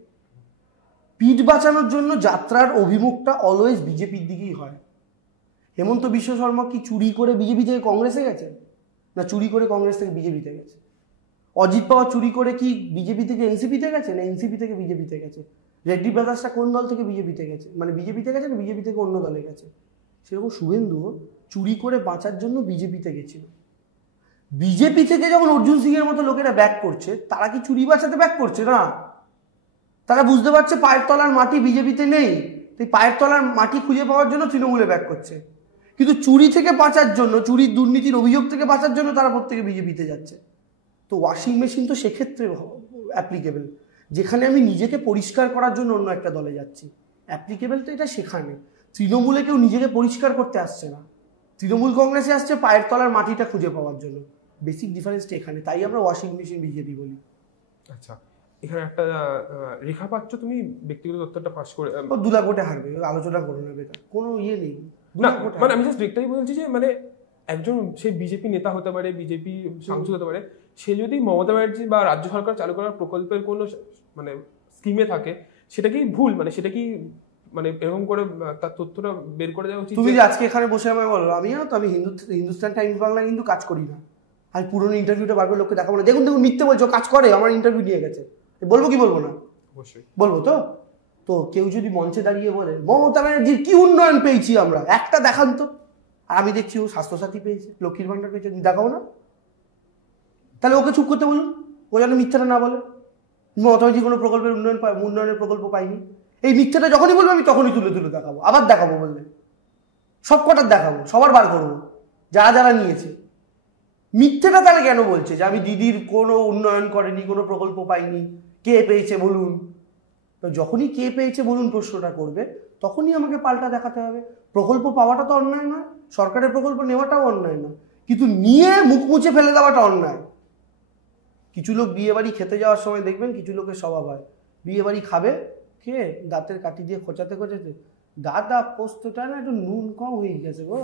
পিঠ বাঁচানোর জন্য যাত্রার অভিমুখটা অলওয়েজ বিজেপির দিকেই হয়। হেমন্ত বিশ্ব শর্মা কি চুরি করে বিজেপি থেকে কংগ্রেসে গেছে, না চুরি করে কংগ্রেস থেকে বিজেপিতে গেছে? অজিত পাওয়ার চুরি করে কি বিজেপি থেকে এনসিপিতে গেছে, না এনসিপি থেকে বিজেপিতে গেছে? রেড্ডি ব্রাদার্সটা কোন দল থেকে বিজেপিতে গেছে, মানে বিজেপিতে গেছে না বিজেপি থেকে অন্য দলে গেছে? সেরকম শুভেন্দু চুরি করে বাঁচার জন্য বিজেপিতে গেছিল। বিজেপি থেকে যখন অর্জুন সিং এর মতো লোকেরা ব্যাক করছে, তারা কি চুরি বাঁচাতে ব্যাক করছে? না, তারা বুঝতে পারছে পায়ের তলার মাটি বিজেপিতে নেই, তাই পায়ের তলার মাটি খুঁজে পাওয়ার জন্য তৃণমূলে ব্যাক করছে। কিন্তু চুরি থেকে বাঁচার জন্য, চুরির দুর্নীতির অভিযোগ থেকে বাঁচার জন্য তারা প্রত্যেকে বিজেপিতে যাচ্ছে। তো ওয়াশিং মেশিন তো সেক্ষেত্রে অ্যাপ্লিকেবল, যেখানে আমি নিজেকে পরিষ্কার করার জন্য অন্য একটা দলে যাচ্ছি। অ্যাপ্লিকেবল তো এটা সেখানে। তৃণমূলে কেউ নিজেকে পরিষ্কার করতে আসছে না, তৃণমূল কংগ্রেসে আসছে পায়ের তলার মাটিটা খুঁজে পাওয়ার জন্য। বেসিক ডিফারেন্সটা এখানে, তাই আমরা ওয়াশিং মেশিন বিজেপি বলি। আচ্ছা, এখানে একটা রেখা পাচ্ছ তুমি ব্যক্তিগত তথ্যটা ফাঁস করে 2 লাখ ভোটে হারবে, আলোচনা করো না বেকার, কোনো ইয়ে নেই না। মানে আমি জাস্ট একটাই বলছি যে মানে একজন সে বিজেপি নেতা হতে পারে, বিজেপি সাংসদ হতে পারে, সে যদি মমতা ব্যানার্জি বা রাজ্য সরকার চালু করার প্রকল্পের কোনো মানে স্কিমে থাকে, সেটা কি ভুল? মানে সেটা কি মানে এরকম করে তার তথ্যটা বের করে দেওয়া উচিত? তুমি যে আজকে এখানে বসে আমায় বলো, আমি জানো তো আমি হিন্দুস্তান টাইমস বাংলা কিন্তু কাজ করি না, আমি পুরোনো ইন্টারভিউটা বারবার লোককে দেখাবো না, দেখুন দেখুন মিথ্যে বলছো, কাজ করে, আমার ইন্টারভিউ নিয়ে গেছে, বলবো কি বলবো না? অবশ্যই বলবো। তো তো কেউ যদি মঞ্চে দাঁড়িয়ে বলে মমতা ব্যানার্জির কি উন্নয়ন পেয়েছি আমরা, একটা দেখান তো। আর আমি দেখছি ও স্বাস্থ্যসাথী পেয়েছে, লক্ষ্মীর ভান্ডার পেয়েছে, দেখাবো না? তাহলে ওকে চুপ করতে বলুন, ও যেন মিথ্যাটা না বলে। মমতা ব্যানার্জি কোনো প্রকল্পের উন্নয়নের প্রকল্প পাইনি, এই মিথ্যাটা যখনই বলবো আমি তখনই তুলে তুলে দেখাবো, আবার দেখাবো, বললে সব কটার দেখাবো, সবার বার করবো, যারা যারা নিয়েছে। মিথ্যেটা তাহলে কেন বলছে যে আমি দিদির কোনো উন্নয়ন করেনি, কোনো প্রকল্প পাইনি, কে পেয়েছে বলুন? তো যখনই কে পেয়েছে বলুন প্রশ্নটা করবে, তখনই আমাকে পাল্টা দেখাতে হবে। প্রকল্প পাওয়াটা তো অন্যায় নয়, সরকারের প্রকল্প নেওয়াটাও অন্যায় নয়, কিন্তু নিয়ে মুখ মুছে ফেলে দেওয়াটা অন্যায়। কিছু লোক বিয়ে বাড়ি খেতে যাওয়ার সময় দেখবেন কিছু লোকের স্বভাব হয়, বিয়ে বাড়ি খাবে, খেয়ে দাঁতের কাঠি দিয়ে খোঁচাতে খোঁচাতে, দাদা পোস্তটা না একটু নুন কম হয়ে গেছে গো,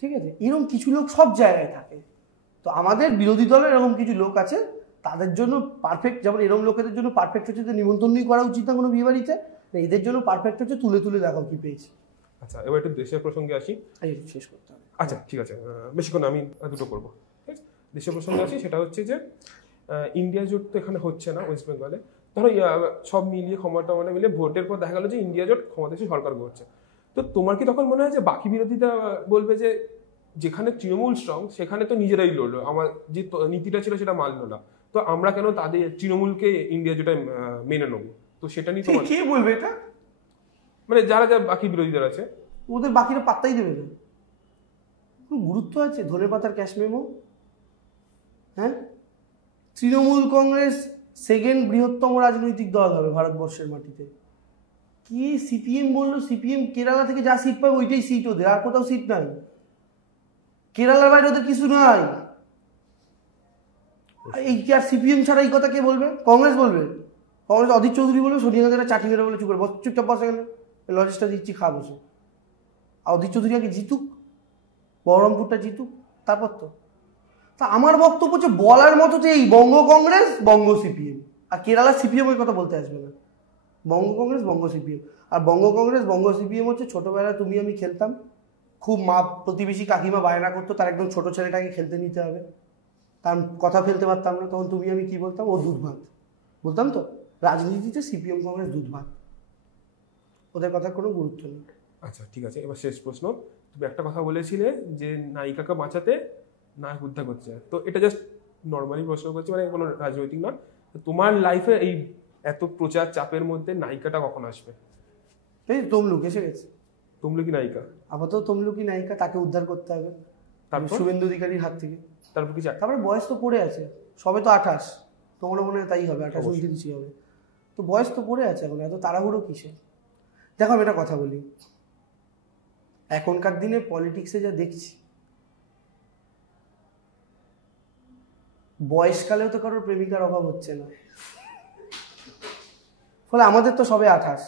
ঠিক আছে? এরকম কিছু লোক সব জায়গায় থাকে। তো আমাদের বিরোধী দলের এরকম কিছু লোক আছে, তাদের জন্য পারফেক্ট, যেমন এরকম লোকেদের জন্য পারফেক্ট হচ্ছে যে নিমন্ত্রণই করা উচিত না কোনো বিয়ে বাড়িতে, এদের জন্য পারফেক্ট হচ্ছে তুলে তুলে দেখাও কি পেয়েছি। আচ্ছা, এবার একটু দেশের প্রসঙ্গে আসি। শেষ করতে হবে। আচ্ছা ঠিক আছে, বেশিক্ষণ আমি দুটো করবো, ঠিক আছে? দেশের প্রসঙ্গে আসি, সেটা হচ্ছে যে ইন্ডিয়া জোট তো এখানে হচ্ছে না ওয়েস্ট বেঙ্গলে। ধরো সব মিলিয়ে ক্ষমতা মানে মিলিয়ে ভোটের পর দেখা গেল যে ইন্ডিয়া জোট ক্ষমতাসীন সরকার করছে। তো তোমার কি তখন মনে হয় যে বাকি বিরোধীরা বলবে যে যেখানে তৃণমূল স্ট্রং সেখানে তো নিজেরাই লড়লো, আমার যে নীতিটা ছিল সেটা মানলো না, তো আমরা কেন তাদের তৃণমূলকে ইন্ডিয়া জোটে মেনে নেবো? তো সেটা নিয়ে তোমার কে বলবে এটা? মানে যারা যারা বাকি বিরোধীদের আছে ওদের বাকিরা পাত্তাই দেবে না। গুরুত্ব আছে ধনে পাতার ক্যাশ মেমো? হ্যাঁ, তৃণমূল কংগ্রেস সেকেন্ড বৃহত্তম রাজনৈতিক দল হবে ভারতবর্ষের মাটিতে। কি সিপিএম বললো, সিপিএম কেরালা থেকে যা সিট পাবে ওইটাই সিট ওদের, আর কোথাও সিট নাই। কেরালার বাইরে ওদের কিছু নাই। এই কি আর সিপিএম ছাড়া এই কথা কে বলবে? কংগ্রেস বলবে, কংগ্রেস অধীর চৌধুরী বলবে, সোনিয়া গান্ধীরা চাটি মেরে বলে চুপ করে চুপচাপ বসে গেলে লজিস্টটা দিচ্ছি খা বসে। আর অধীর চৌধুরী আগে জিতুক, বহরমপুরটা জিতুক, তারপর তো। তা আমার বক্তব্য হচ্ছে বলার মতো যে এই বঙ্গ কংগ্রেস, বঙ্গ সিপিএম, আর কেরালা সিপিএম ওই কথা বলতে আসবে না। বঙ্গ কংগ্রেস বঙ্গ সিপিএম। আর বঙ্গ কংগ্রেস বঙ্গ সিপিএম হচ্ছে ছোটোবেলায় তুমি আমি খেলতাম, খুব মা প্রতিবেশী কাকিমা বায়না করতো তার একদম ছোটো ছেলেটাকে খেলতে নিতে হবে, তার কথা ফেলতে পারতাম না, তখন তুমি আমি কি বলতাম, ও দুধ ভাত বলতাম। তো রাজনীতিতে সিপিএম কংগ্রেস দুধ ভাত, ওদের কথার কোনো গুরুত্ব নেই। আচ্ছা ঠিক আছে, এবার শেষ প্রশ্ন। তুমি একটা কথা বলেছিলে যে নায়িকাকে বাঁচাতে নায়ক উদ্ধার করছে, তো এটা জাস্ট নর্মালি প্রশ্ন করছি, মানে কোনো রাজনৈতিক না। তোমার লাইফে এই এত প্রচার চাপের মধ্যে নায়িকাটা কখন আসবে? এই তমলুক এসে গেছে, তমলুকি নায়িকা, আপাতত তমলুকি নায়িকা, তাকে উদ্ধার করতে হবে তারপর শুভেন্দু অধিকারীর হাত থেকে। তারপর কি তারপরে বয়স তো পড়ে আছে, সবে তো 28, তোমারও মনে হয় তাই হবে, 28-29 হবে, তো বয়স তো পড়ে আছে এখন, এত তাড়াহুড়ো কিসে? দেখো আমি একটা কথা বলি, এখনকার দিনে পলিটিক্সে যা দেখছি, বয়সকালেও তো কারোর প্রেমিকার অভাব হচ্ছে না, ফলে আমাদের তো সবে 28,